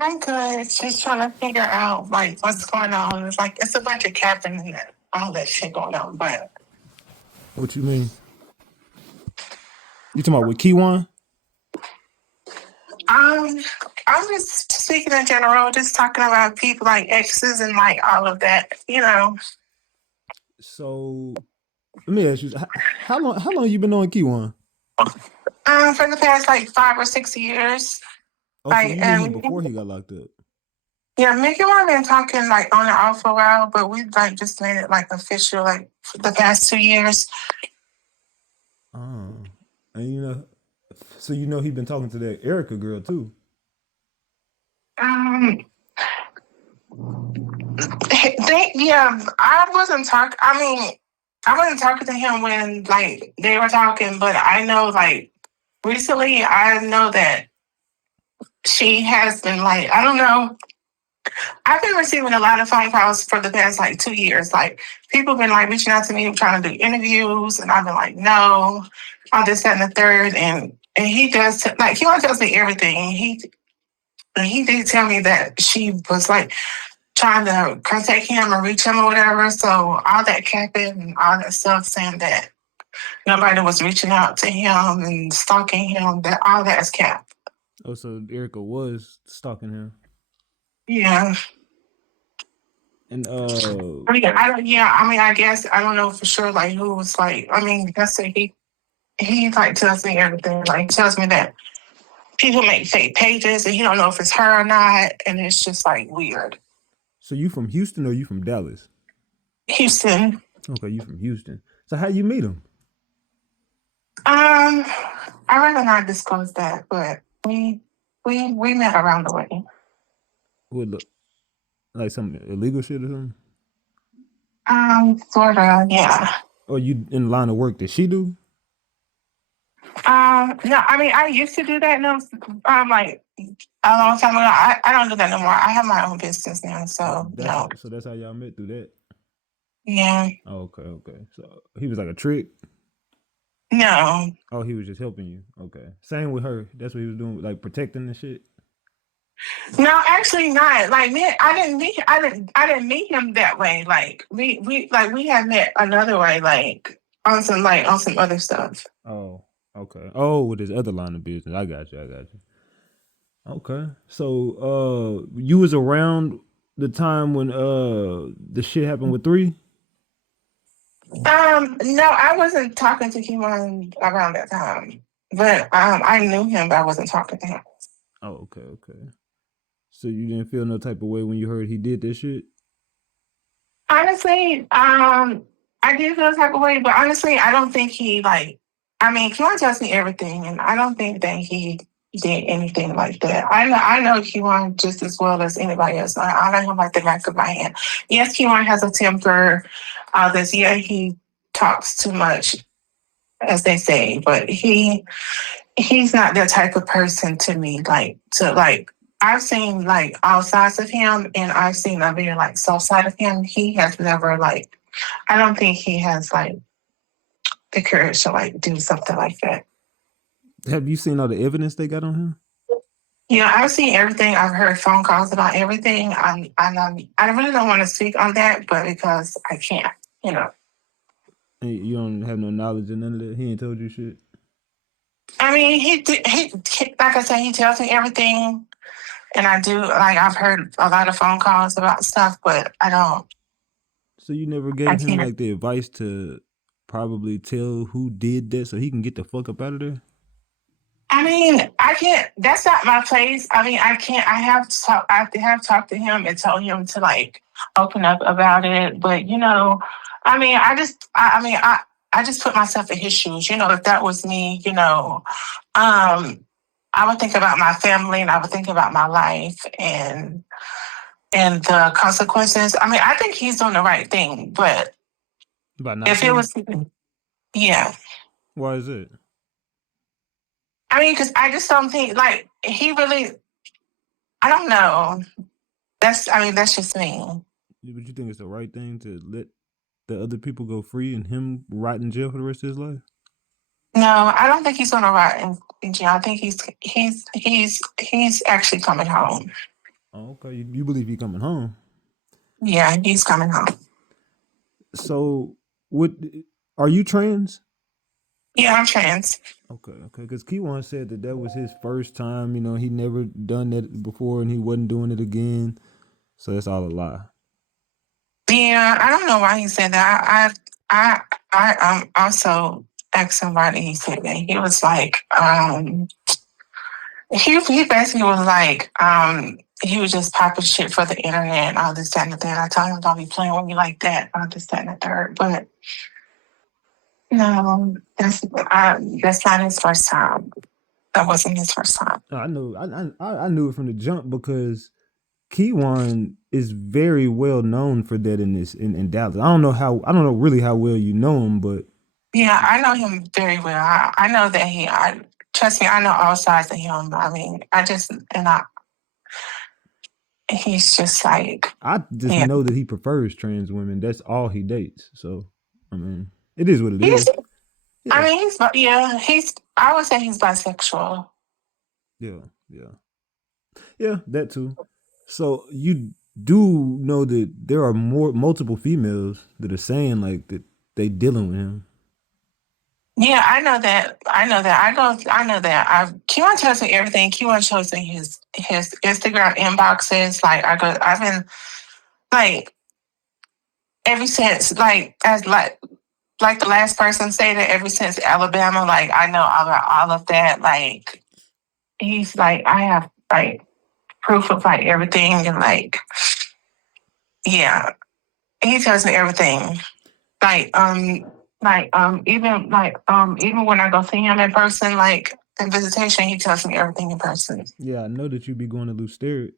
I'm good. Just trying to figure out like what's going on. It's like it's a bunch of capping and all that shit going on. But What you mean? You talking about with Kiwan? um I'm just speaking in general, just talking about people like exes and like all of that, So let me ask you, how long you been on Kiwan? For the past like 5 or 6 years. Oh, so Like you knew him before he got locked up. yeah, Mickey and I been talking like on and off for a while, but we like just made it like official like for the past 2 years. Oh, and so he been talking to that Erica girl too. Um yeah, I wasn't talking to him when like they were talking, but I know like recently I know that she has been like, I don't know. I've been receiving a lot of phone calls for the past like 2 years. Like people been like reaching out to me trying to do interviews, and I've been like, no, all this, that, and the third. And he does like he always tells me everything. He did tell me that she was like trying to contact him or reach him or whatever. So all that capping and all that stuff saying that nobody was reaching out to him and stalking him, that all that is cap. Oh, so Erica was stalking him, Yeah. and I guess I don't know for sure like who was like, that's it. He like tells me everything. Like he tells me that people make fake pages and he don't know if it's her or not, and it's just like weird. so you from Houston or you from Dallas? Houston. Okay, you from Houston. So how you meet him? I rather not disclose that, but we met around the way. What, like some illegal shit or something? Sorta, yeah. Or you in line of work that she do? No, I used to do that. No, like a long time ago. I don't do that no more. I have my own business now, Oh, so no. that's how y'all met through that. Yeah, Oh, okay. So he was like a trick. no, Oh, he was just helping you. Okay. Same with her. That's what he was doing, like protecting the shit. no. Actually, not like me. I didn't meet him that way. Like we had met another way, like on some other stuff. Oh, okay. Oh, with his other line of business. I got you. Okay. So you was around the time when the shit happened with 3? No, I wasn't talking to Kiwan around that time, but I knew him, but I wasn't talking to him. Oh, okay. So you didn't feel no type of way when you heard he did this shit? Honestly, I did feel type of way, but honestly, I don't think he like. Kiwan tells me everything, and I don't think that he did anything like that. I know Kiwan just as well as anybody else. I know him like the back of my hand. Yes, Kiwan has a temper. This year he talks too much, as they say, but he's not that type of person to me. Like to like. I've seen like all sides of him, and I've seen a very like soft side of him. He has never like. I don't think he has like the courage to like do something like that. Have you seen all the evidence they got on him? I've seen everything. I've heard phone calls about everything. I really don't want to speak on that, but because I can't, you know. And you don't have no knowledge of none of that? He ain't told you shit? Like I said, he tells me everything, and I do like I've heard a lot of phone calls about stuff, but I don't. So you never I gave him can't. like the advice to probably tell who did that so he can get the fuck up out of there? I can't. That's not my place. I can't. I have talked to him and told him to like open up about it. But I just put myself in his shoes. If that was me, I would think about my family and I would think about my life and the consequences. I think he's doing the right thing. But About not if it telling? was, yeah. Why is it? Because I just don't think like he really. I don't know. That's just me. But you think it's the right thing to let the other people go free and him rot in jail for the rest of his life? No, I don't think he's gonna rot in jail. I think he's actually coming home. Oh, okay. You believe he coming home? Yeah, he's coming home. So, what are you trans? Yeah, I'm trans. Okay, okay. Because Kewon said that was his first time. You know, he never done that before, and he wasn't doing it again. So that's all a lie. Yeah, I don't know why he said that. I also asked him why did he say that. He was like, he basically was like, he was just popping shit for the internet and all this, that, and the third. I told him don't be playing with me like that, all this, that, and the third. But no, that's not his first time. That wasn't his first time. I know. I knew it from the jump because Kiwan is very well known for that in Dallas. I don't know really how well you know him, but Yeah, I know him very well. I know that trust me, I know all sides of him. I mean, he's just like, I just yeah. know that he prefers trans women. That's all he dates. So I mean, it is what it He's, is. Yeah, I would say he's bisexual. yeah, yeah, yeah. That too. So you do know that there are multiple females that are saying like that they dealing with him. Yeah, I know that. I know that. Kiwan tells me everything. Kiwan shows me his Instagram inboxes. I've been like ever since like the last person said it, ever since Alabama, like I know about all of that. Like he's like I have like proof of like everything and yeah, he tells me everything. Like even when I go see him in person, like in visitation, he tells me everything in person. Yeah, I know that you be going to Lou Sterrett.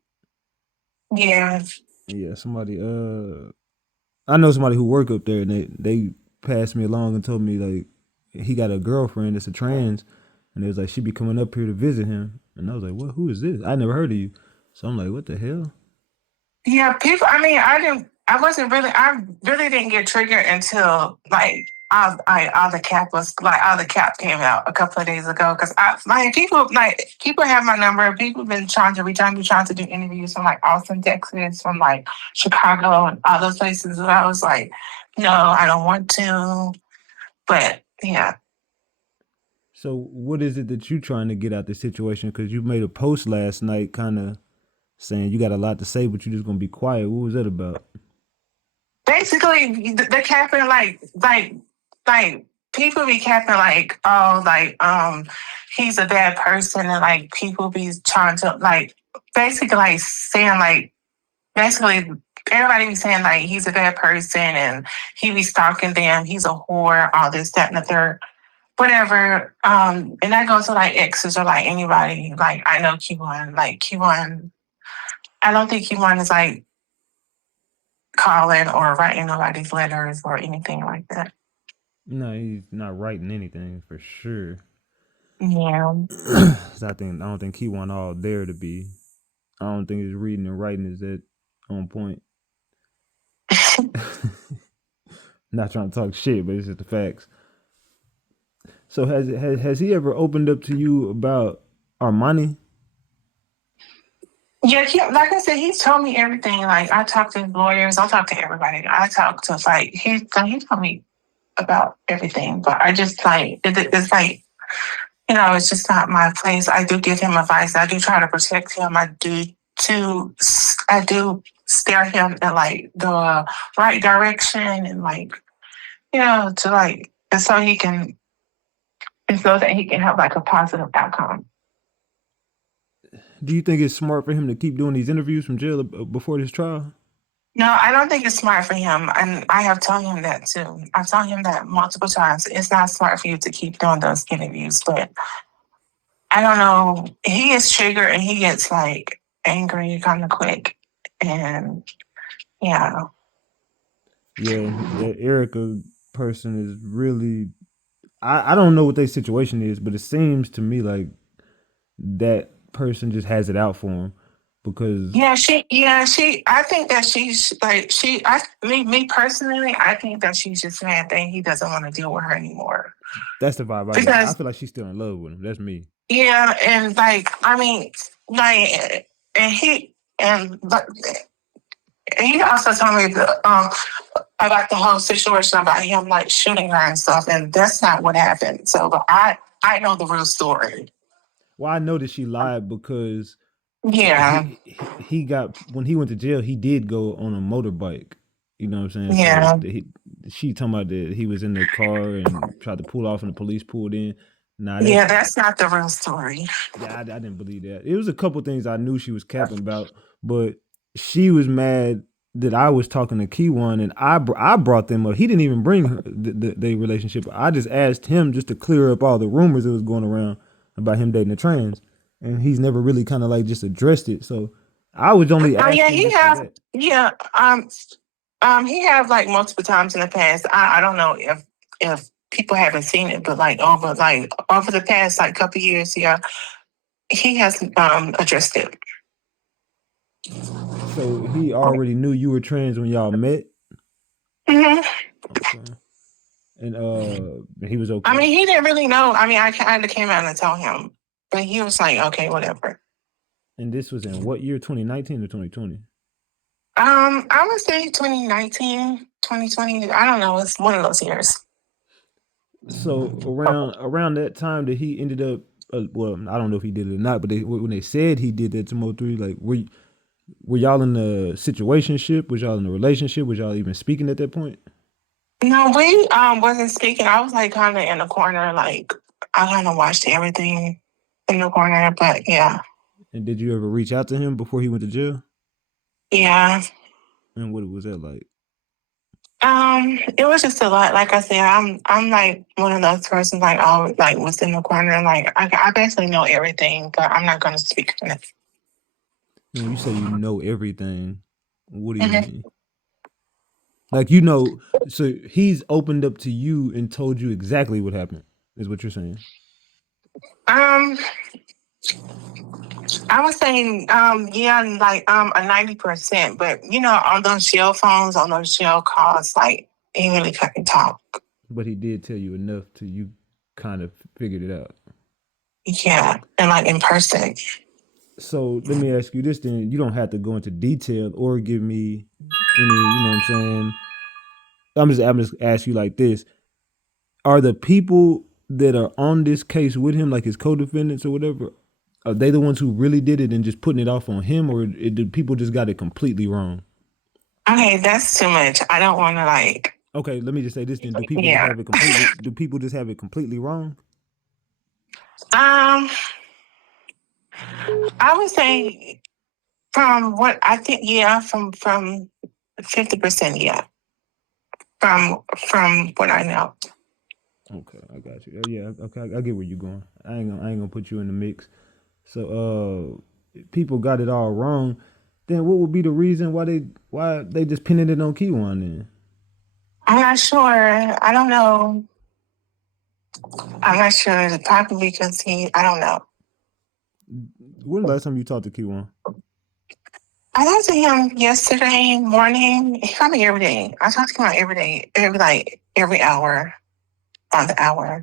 Yeah. Yeah, somebody. I know somebody who work up there, and they passed me along and told me like he got a girlfriend that's a trans, and it was like she be coming up here to visit him, and I was like, what? Who is this? I never heard of you, so I'm like, what the hell? Yeah, people. I mean, I wasn't really. I really didn't get triggered until like all the cap was like all the cap came out a couple of days ago. Because people have my number. People been trying to reach out, me trying to do interviews from like Austin, Texas, from like Chicago and all those places. And I was like, no, I don't want to. But yeah. So what is it that you trying to get out the situation? Because you made a post last night, kind of saying you got a lot to say, but you just gonna be quiet. What was that about? Basically the capping like people be capping like oh he's a bad person and like people be trying to like basically like saying like basically everybody be saying like he's a bad person and he be stalking them, he's a whore, all this, that, and the third. Whatever. And that goes to like exes or like anybody. Like I know Kiwan, I don't think Kiwan is like calling or writing nobody's letters or anything like that. No, he's not writing anything for sure. Yeah. I don't think he want all there to be. I don't think his reading and writing is that on point. Not trying to talk shit, but it's just the facts. So has he ever opened up to you about Armani? Yeah, like I said, he told me everything. Like I talked to lawyers, I talk to everybody. I talk to like he told me about everything, but I just like it's like it's just not my place. I do give him advice. I do try to protect him. I do steer him in like the right direction and like to like and so he can and so that he can have like a positive outcome. Do you think it's smart for him to keep doing these interviews from jail before this trial? No, I don't think it's smart for him. And I have told him that too. I've told him that multiple times. It's not smart for you to keep doing those interviews. But I don't know. He gets triggered and he gets like angry kind of quick. And yeah. Yeah, that Erica person is really. I don't know what their situation is, but it seems to me like that person just has it out for him because I think that she's like, me personally, I think that she's just mad that he doesn't want to deal with her anymore. that's the vibe I get. I Because feel like she's still in love with him. That's me. yeah, and like I mean, like, and But he also told me about the whole situation about him like shooting her and stuff, and that's not what happened. So, but I know the real story. Well, I know that she lied because Yeah, he got when he went to jail, he did go on a motorbike. You know what I'm saying? So yeah, she talking about that he was in the car and tried to pull off, and the police pulled in. Nah, that yeah. That's not the real story. yeah, I didn't believe that. It was a couple things I knew she was capping about, but she was mad that I was talking to Kewon and I brought them up. He didn't even bring the relationship. I just asked him just to clear up all the rumors that was going around about him dating a trans, and he's never really kind of like just addressed it. So I was only Oh yeah, asking he just for have that. yeah. He have like multiple times in the past. I don't know if people haven't seen it, but like over the past like couple years, yeah, he has addressed it. So he already knew you were trans when y'all met. Hmm. Okay, and he was I okay. mean, he didn't really know. I mean, I kind of came out and told him, but he was like, okay, whatever. And this was in what year? 2019 or 2020? I would say 2019, 2020. I don't know. It's one of those years. So around that time that he ended up, well, I don't know if he did it or not, but when they said he did that to Mo3, like were y'all in a situationship? Was y'all in a relationship? Was y'all even speaking at that point? No, we wasn't speaking. I was like kind of in the corner, like I kind of watched everything in the corner. But yeah, And did you ever reach out to him before he went to jail? yeah. And what was that like? It was just a lot. Like I said, I'm like one of those persons like always like was in the corner. Like I basically know everything, but I'm not gonna speak on it. And when you say you know everything, what do you Mhm. mean? Like you know, so he's opened up to you and told you exactly what happened. Is what you're saying? Um, I was saying, yeah, like a 90%, but you know, on those jail phones, on those jail calls, like he really couldn't talk. But he did tell you enough to you kind of figured it out. Yeah, and like in person. So let me ask you this then. You don't have to go into detail or give me any, you know what I'm saying? I'm just ask you like this. Are the people that are on this case with him, like his co-defendants or whatever, are they the ones who really did it and just putting it off on him, or do people just got it completely wrong? Okay, that's too much. I don't want to like. Okay, let me just say this then. Do people just Yeah. have it completely do people just have it completely wrong? Um, I would say from what I think, yeah, from 50%, yeah, from what I know. Okay, I got you. Yeah, okay, I get where you're going. I ain't gonna put you in the mix. So people got it all wrong. Then what would be the reason why they just pinning it on Kiwan then? I'm not sure. I don't know. I'm not sure. Probably because I don't know. When the last time you talked to Kiwan? I talked to him yesterday morning. He called me every day. I talk to him every day, every hour on the hour.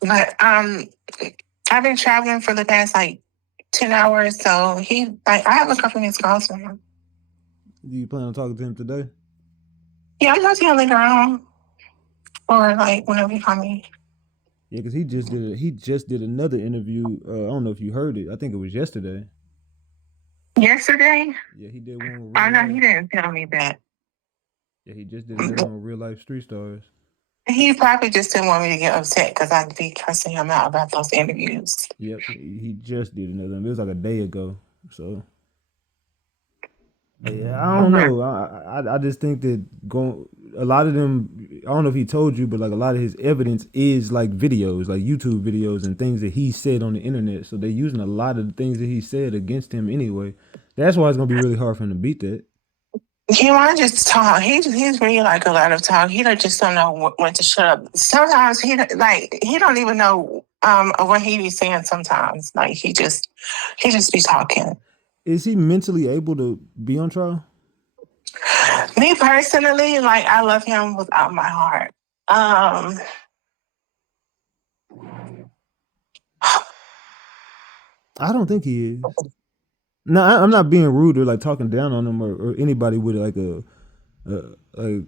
But I've been traveling for the past like 10 hours, so I have a couple of missed calls from him. Do you plan on talking to him today? Yeah, I'm talking to him later on, or like whenever you call me. Yeah, because he just did another interview. I don't know if you heard it. I think it was yesterday. Yesterday, Yeah, he did one with I real know life. he didn't tell me that. Yeah, he just did another one with real life street stars. He probably just didn't want me to get upset because I'd be cussing him out about those interviews. Yep, he just did another one. It was like a day ago. So yeah, I don't Okay. know. I just think that going a lot of them. I don't know if he told you, but like a lot of his evidence is like videos, like YouTube videos and things that he said on the internet. So they're using a lot of the things that he said against him anyway. That's why it's gonna be really hard for him to beat that. He want to just talk. He's really like a lot of talk. Just don't know when to shut up. Sometimes he don't even know what he be saying. Sometimes like he just be talking. Is he mentally able to be on trial? Me personally, like I love him without my heart. Um, I don't think he is. No, I'm not being rude or like talking down on him or anybody with like like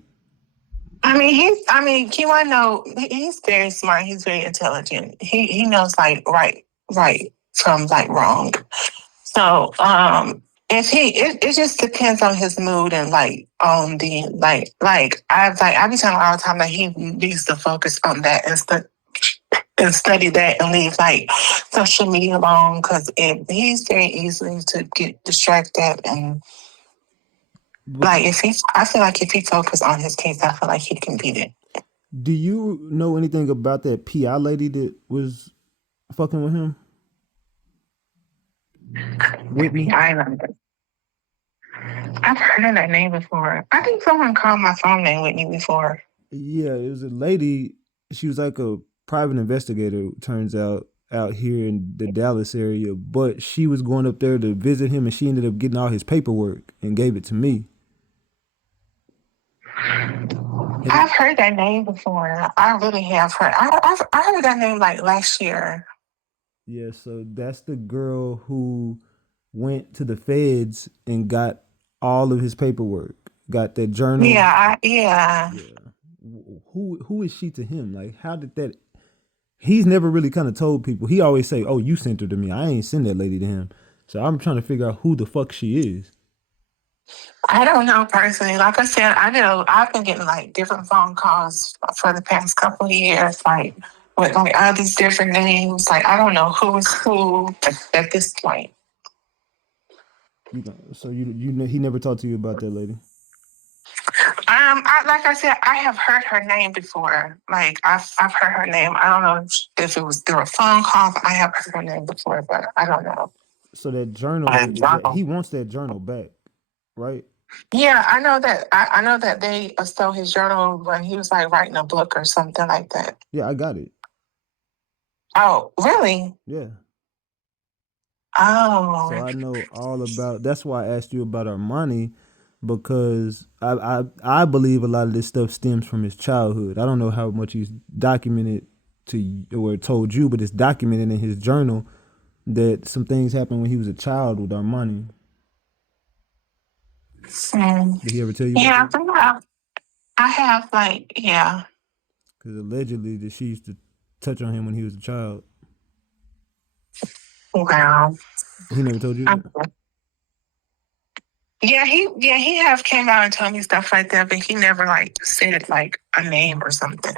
I mean, Kiwan know he's very smart. He's very intelligent. He knows like right from like wrong. So, if it just depends on his mood and like on the I be telling him all the time that he needs to focus on that and study that and leave like social media alone because he's very easily to get distracted and like if he I feel like if he focused on his case, I feel like he can beat it. do you know anything about that PI lady that was fucking with him? Whitney? I know. I've heard of that name before. I think someone called my phone name Whitney before. Yeah, it was a lady. She was like a private investigator, turns out here in the Dallas area, but she was going up there to visit him and she ended up getting all his paperwork and gave it to me. And I've heard that name before. I really have heard. I heard that name like last year. yeah, so that's the girl who went to the feds and got all of his paperwork, got that journal. Yeah. Yeah. Who is she to him? Like, how did that? He's never really kind of told people. He always say, "Oh, you sent her to me. I ain't send that lady to him." So I'm trying to figure out who the fuck she is. I don't know personally. Like I said, I've been getting like different phone calls for the past couple of years, like with like all these different names. Like I don't know who is who at this point. So you know he never talked to you about that lady. Like I said, I have heard her name before. Like I've heard her name. I don't know if it was through a phone call. I have heard her name before, but I don't know. So that journal that he wants that journal back, right? Yeah, I know that. I know that they stole his journal when he was like writing a book or something like that. Yeah, I got it. Oh, really? Yeah. So Oh, I know all about. That's why I asked you about Armani, because I believe a lot of this stuff stems from his childhood. I don't know how much he's documented to or told you, but it's documented in his journal that some things happened when he was a child with Armani. Did he ever tell you about yeah. that? I have like yeah. Because allegedly that she used to touch on him when he was a child. Wow. He never told you that. He have came out and told me stuff like that, but he never like said like a name or something.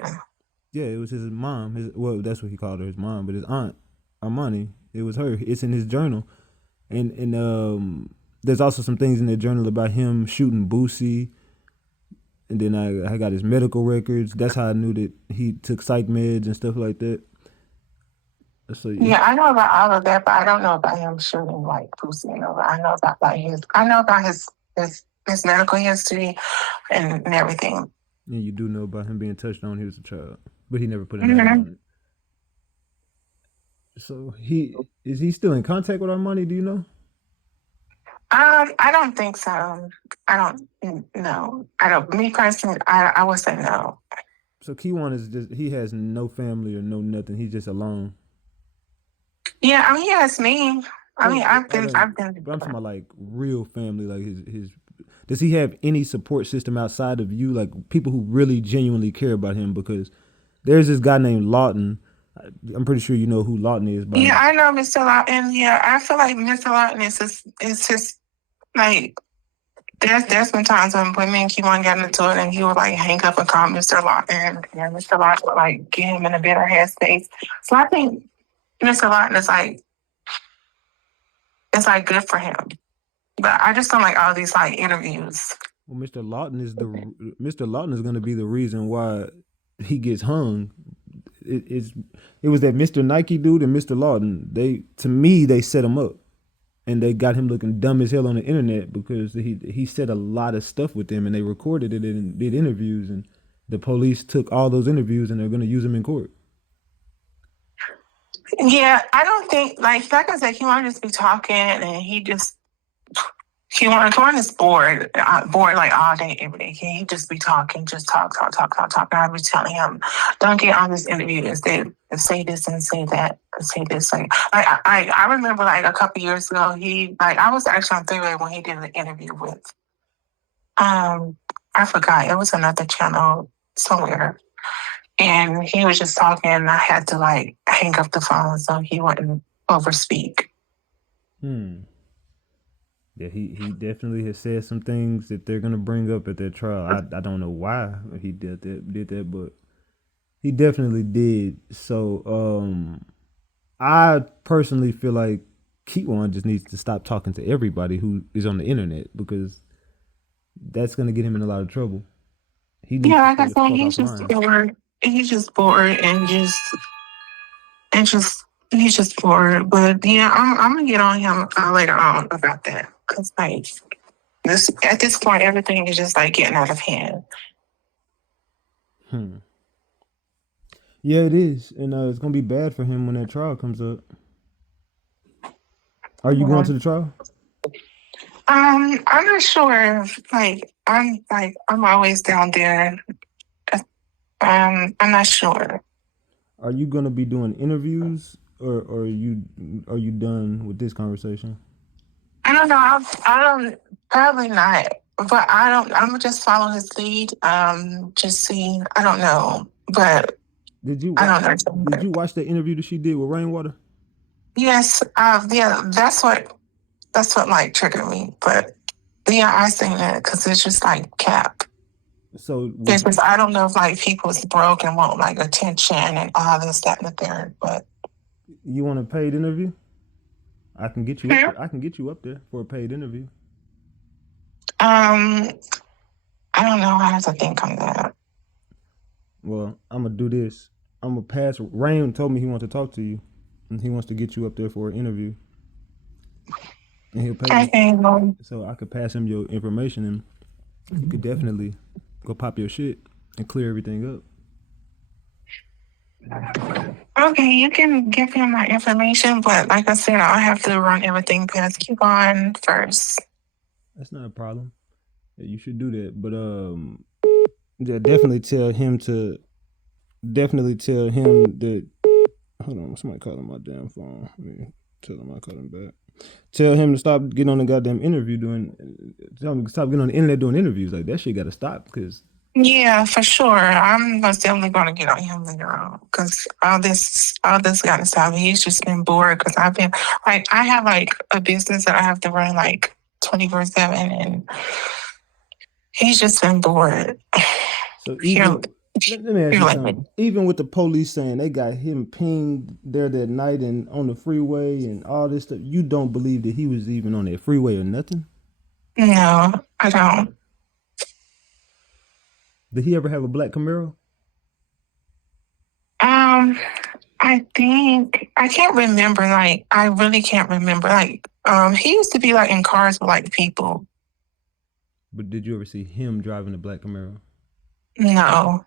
Yeah, it was his mom. Well, that's what he called her, his mom, but his aunt Armani. It was her. It's in his journal, and there's also some things in the journal about him shooting Boosie, and then I got his medical records. That's how I knew that he took psych meds and stuff like that. So Yeah, I know about all of that, but I don't know about him shooting like Pussy and all that. I know about like his medical history and everything. yeah, you do know about him being touched on when he was a child, but he never put a name Mhm. on it. So he still in contact with Armani? Do you know? I don't think so. I don't no. I don't me personally, I would say no. So Kewon is just he has no family or no nothing. He's just alone. Yeah, I mean, yeah, it's me. I Well, mean, I've been. but I'm talking about like real family. Like his. Does he have any support system outside of you? Like people who really genuinely care about him? Because there's this guy named Lawton. I'm pretty sure you know who Lawton is by Yeah, now. I know Mr. Lawton. Yeah, I feel like Mr. Lawton is just like there's been times when me and Kiwan got into it and he would like hang up and call Mr. Lawton and Mr. Lawton would like get him in a better headspace. So I think Mr. Lawton is like it's like good for him. But I just don't like all these like interviews. Well, Mr. Lawton is going to be the reason why he gets hung. It was that Mr. Nike dude and Mr. Lawton. They to me they set him up. And they got him looking dumb as hell on the internet because he said a lot of stuff with them and they recorded it and did interviews and the police took all those interviews and they're going to use them in court. Yeah, I don't think like I said, he might just be talking and Kiwan is bored, bored like all day, every day. He just be talking, just talk. And I be telling him, don't get on this interview and say this and say that, and say this. Like I remember like a couple years ago, I was actually on three-way when he did an interview with I forgot, it was another channel somewhere. And he was just talking and I had to like hang up the phone so he wouldn't overspeak. Yeah, he definitely has said some things that they're gonna bring up at their trial. I don't know why he did that, but he definitely did. So I personally feel like Kewon just needs to stop talking to everybody who is on the internet, because that's gonna get him in a lot of trouble. He needs Yeah, to like stay I the said, fuck he's just offline. bored. He's just bored and just he's just bored. But yeah, I'm gonna get on him later on about that, because like this at this point, everything is just like getting out of hand. Yeah, it is, and it's gonna be bad for him when that trial comes up. Are you going to the trial? I'm not sure. I'm always down there. I'm not sure. Are you gonna be doing interviews, or are you done with this conversation? I don't know. I don't probably not. But I don't. I'm just follow his lead. Just see. I don't know. But Did you I watch? don't know. Did you watch the interview that she did with Rainwater? Yes. Yeah. That's what like triggered me. But yeah, I seen that because it's just like cap. So It's just I don't know if like people's broke and want like attention and all this, that, and the third. But you want a paid interview? I can get you up there. I can get you up there for a paid interview. I don't know. I have to think on that. Well, I'm gonna do this. I'm gonna pass. Rain told me he wants to talk to you, and he wants to get you up there for an interview, and he'll pay you. Okay, well, So I could pass him your information, and you could definitely go pop your shit and clear everything up. okay, you can give him my information, but like I said, I'll have to run everything past Kiwan first. That's not a problem. Yeah, you should do that, but yeah, definitely tell him that. Hold on, somebody calling my damn phone. Let me tell him I call him back. Tell him to stop getting on the goddamn interview tell him to stop getting on the internet doing interviews. Like, that shit gotta stop, because Yeah, for sure. I'm most definitely going to get on him later on because all this got to stop. He's just been bored because I've been like, I have like a business that I have to run like 24/7, and he's just been bored. So Here, let me ask here, you like, something. Even with the police saying they got him pinged there that night and on the freeway and all this stuff, you don't believe that he was even on that freeway or nothing? no, I don't. Did he ever have a black Camaro? I think I can't remember. Like, I really can't remember. Like, he used to be like in cars with like people. But did you ever see him driving a black Camaro? No,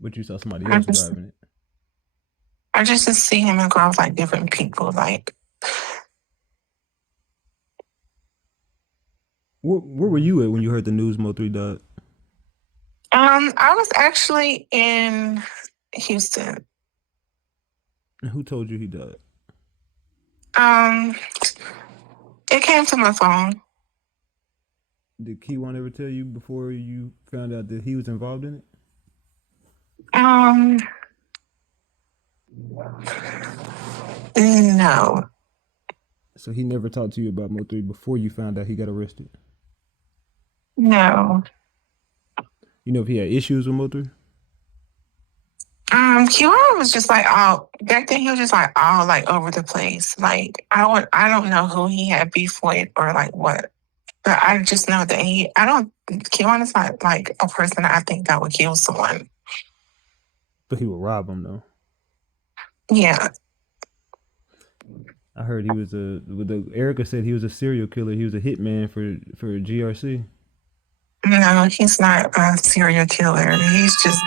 But you saw somebody I else just driving it. I just see him in cars with like different people. Like, Where were you at when you heard the news Mo3 died? I was actually in Houston. And who told you he died? It came to my phone. Did Kiwan ever tell you before you found out that he was involved in it? No, So he never talked to you about Mo3 before you found out he got arrested? no. You know if he had issues with Mo3? Kiwan was just like all back then. He was just like all like over the place. Like I don't know who he had beef with or like what, but I just know that Kiwan is not like a person I think that would kill someone. But he would rob him, though. Yeah. I heard he was Erica said he was a serial killer. He was a hitman for GRC. No, he's not a serial killer. He's just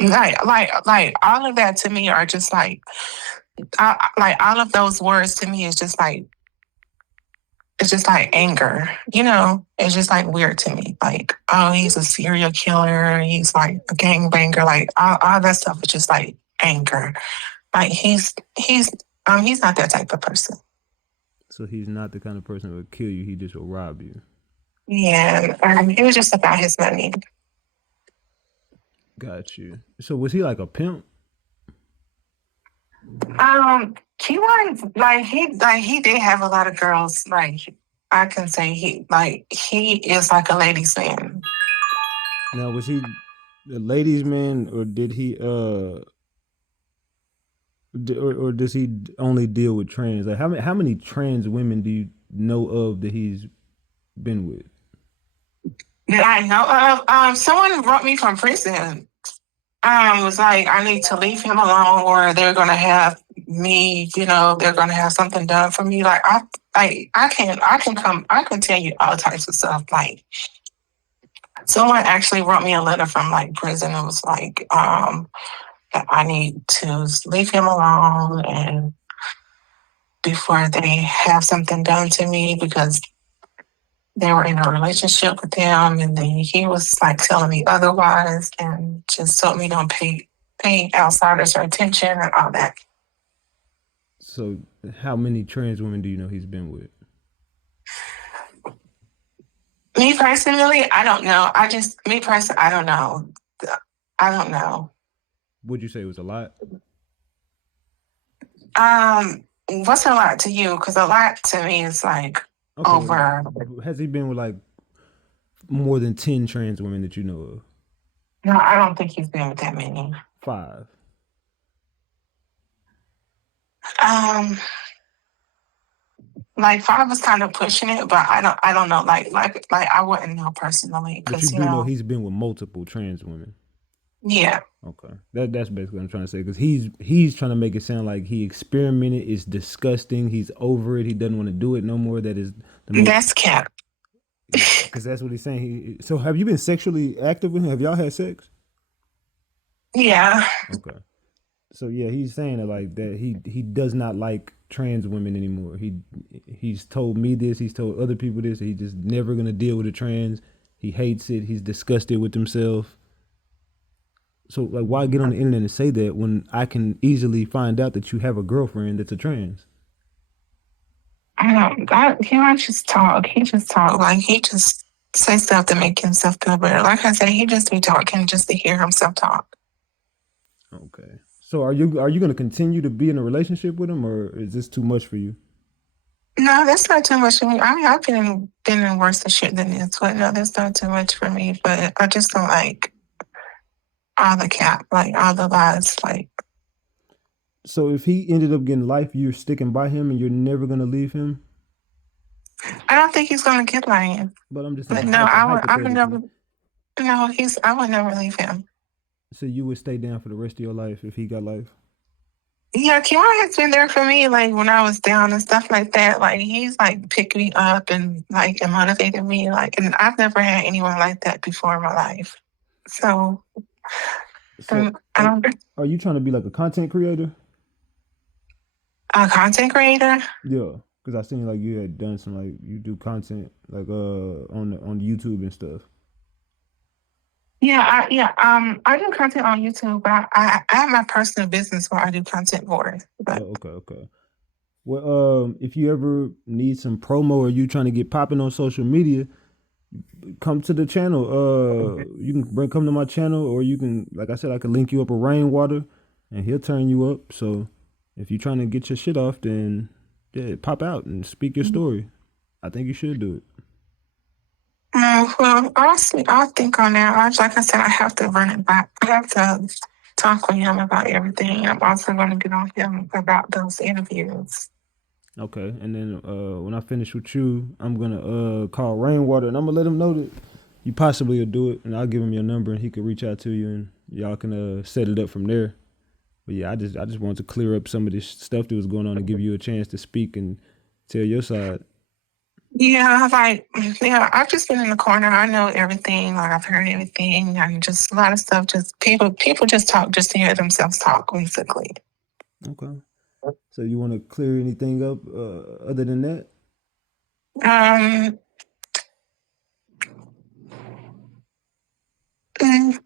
like all of that to me are just like all of those words to me is just like it's just like anger, you know, it's just like weird to me. Like, oh, he's a serial killer, he's like a gangbanger, like all that stuff is just like anger. Like he's not that type of person. So he's not the kind of person who would kill you. He just will rob you. Yeah, it was just about his money. Got you. So was he like a pimp? Kiwan, he did have a lot of girls. Like I can say he is like a ladies' man. Now was he a ladies' man, or did he or does he only deal with trans? Like how many trans women do you know of that he's been with? That I know of. Someone brought me from prison. Was like, I need to leave him alone, or they're gonna have me. You know, they're gonna have something done for me. I can tell you all types of stuff. Like someone actually wrote me a letter from like prison. It was like, that I need to leave him alone and before they have something done to me because they were in a relationship with him and then he was like telling me otherwise and just told me don't pay outsiders or attention and all that. So how many trans women do you know he's been with? Me personally, I don't know. I don't know. I don't know. Would you say it was a lot? What's a lot to you? Because a lot to me is like Okay. over. Has he been with like more than 10 trans women that you know of? No, I don't think he's been with that many. 5. Um, like 5 was kind of pushing it, but I don't know. Like I wouldn't know personally But you because do know he's been with multiple trans women. Yeah. Okay, that's basically what I'm trying to say, because he's trying to make it sound like he experimented. It's disgusting. He's over it. He doesn't want to do it no more. That is the most. That's cap. Because that's what he's saying. So have you been sexually active with him? Have y'all had sex? Yeah. Okay. So yeah, he's saying that like that he does not like trans women anymore. He's told me this. He's told other people this. He's just never gonna deal with a trans. He hates it. He's disgusted with himself. So like, why get on the internet and say that when I can easily find out that you have a girlfriend that's a trans? I don't. He might just talk. He just talk. Like he just say stuff to make himself feel better. Like I said, he just be talking just to hear himself talk. Okay. So are you going to continue to be in a relationship with him, or is this too much for you? No, that's not too much for me. I mean, I've been in worse shit than this, but no, that's not too much for me. But I just don't like all the cap, like all the lies, like. So if he ended up getting life, you're sticking by him and you're never going to leave him? I don't think he's gonna get lying. But I'm just But saying no, I would hypothetically. never. No, I would never leave him. So you would stay down for the rest of your life if he got life? Yeah, Kiwan has been there for me, like when I was down and stuff like that. Like he's like picked me up and like and motivated me. Like, and I've never had anyone like that before in my life. So, So I don't. are you trying to be like a content creator? A content creator? Yeah, because I seen like you had done some, like you do content like on YouTube and stuff. I do content on YouTube, but I have my personal business where I do content for it. But Oh, okay. Well, if you ever need some promo or you trying to get popping on social media, come to the channel. You can come to my channel, or you can, like I said, I can link you up with Rainwater, and he'll turn you up. So if you're trying to get your shit off, then yeah, pop out and speak your story. I think you should do it. well, I'll see. I'll think on that. Like I said, I have to run it back. I have to talk with him about everything. I'm also going to get on him about those interviews. Okay, and then when I finish with you, I'm gonna call Rainwater, and I'm gonna let him know that you possibly will do it, and I'll give him your number, and he can reach out to you, and y'all can set it up from there. But yeah, I just wanted to clear up some of this stuff that was going on and give you a chance to speak and tell your side. Yeah, I've just been in the corner. I know everything. Like I've heard everything, and just a lot of stuff. Just people just talk just to hear themselves talk, basically. Okay. So you want to clear anything up other than that? Um,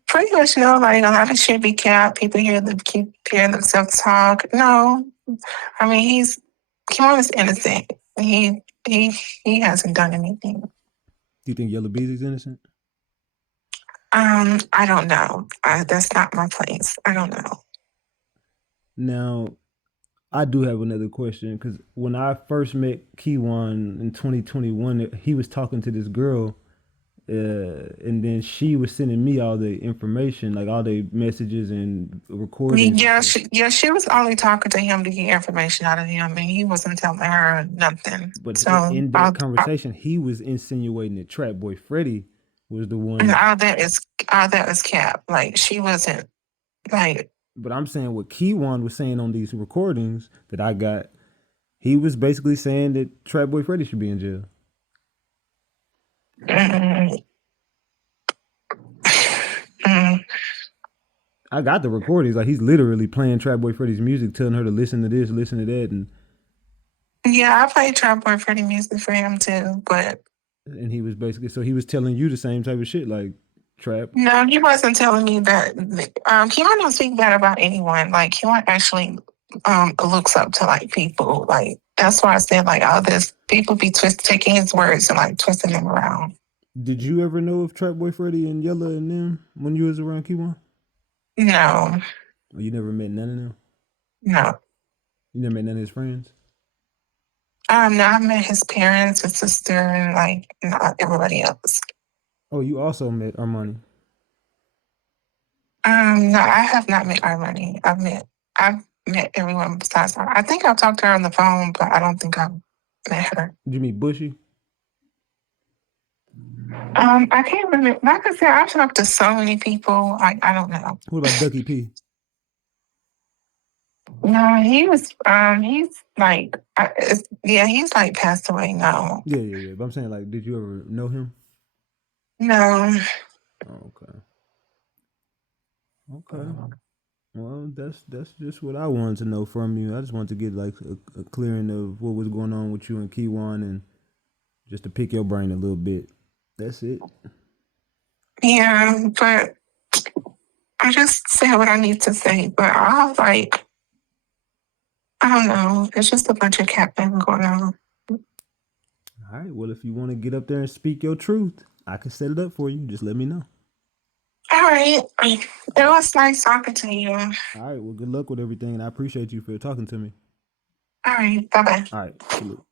Pretty much no. Like a lot of shit be capped. People keep hearing themselves talk. No, I mean Kewon is innocent. He he hasn't done anything. Do you think Yellow Beezy's innocent? I don't know. That's not my place. I don't know. Now, I do have another question because when I first met Kiwan in 2021, he was talking to this girl, and then she was sending me all the information, like all the messages and recordings. She was only talking to him to get information out of him, and he wasn't telling her nothing. But So in that conversation, he was insinuating that Trap Boy Freddy was the one. And all that is cap. Like she wasn't like. But I'm saying what Kiwan was saying on these recordings that I got, he was basically saying that Trap Boy Freddy should be in jail. I got the recordings. Like he's literally playing Trap Boy Freddy's music, telling her to listen to this, listen to that, and yeah, I played Trap Boy Freddy music for him too. And he was basically he was telling you the same type of shit, like Trap. No, he wasn't telling me that. Kiwan don't speak bad about anyone. Like Kiwan actually looks up to like people. Like that's why I said like all this people be taking his words and like twisting them around. Did you ever know of Trap Boy Freddy and Yella and them when you was around Kiwan? No. Or you never met none of them? No. You never met none of his friends? No, I met his parents, his sister, and like not everybody else. Oh, you also met Armani? No, I have not met Armani. I've met everyone besides her. I think I've talked to her on the phone, but I don't think I've met her. Did you meet Bushy? I can't remember. Like I said, I've talked to so many people. I don't know. What about Ducky P? No, he's like, he's like passed away now. Yeah. But I'm saying, like, did you ever know him? No. Oh, okay. Well, that's just what I wanted to know from you. I just wanted to get like a clearing of what was going on with you and Kiwan, and just to pick your brain a little bit. That's it. Yeah, but I just said what I need to say. But I was like, I don't know. It's just a bunch of capping going on. All right. Well, if you want to get up there and speak your truth, I can set it up for you. Just let me know. All right. It was nice talking to you. All right. Well, good luck with everything, and I appreciate you for talking to me. All right. Bye-bye. All right. Salute.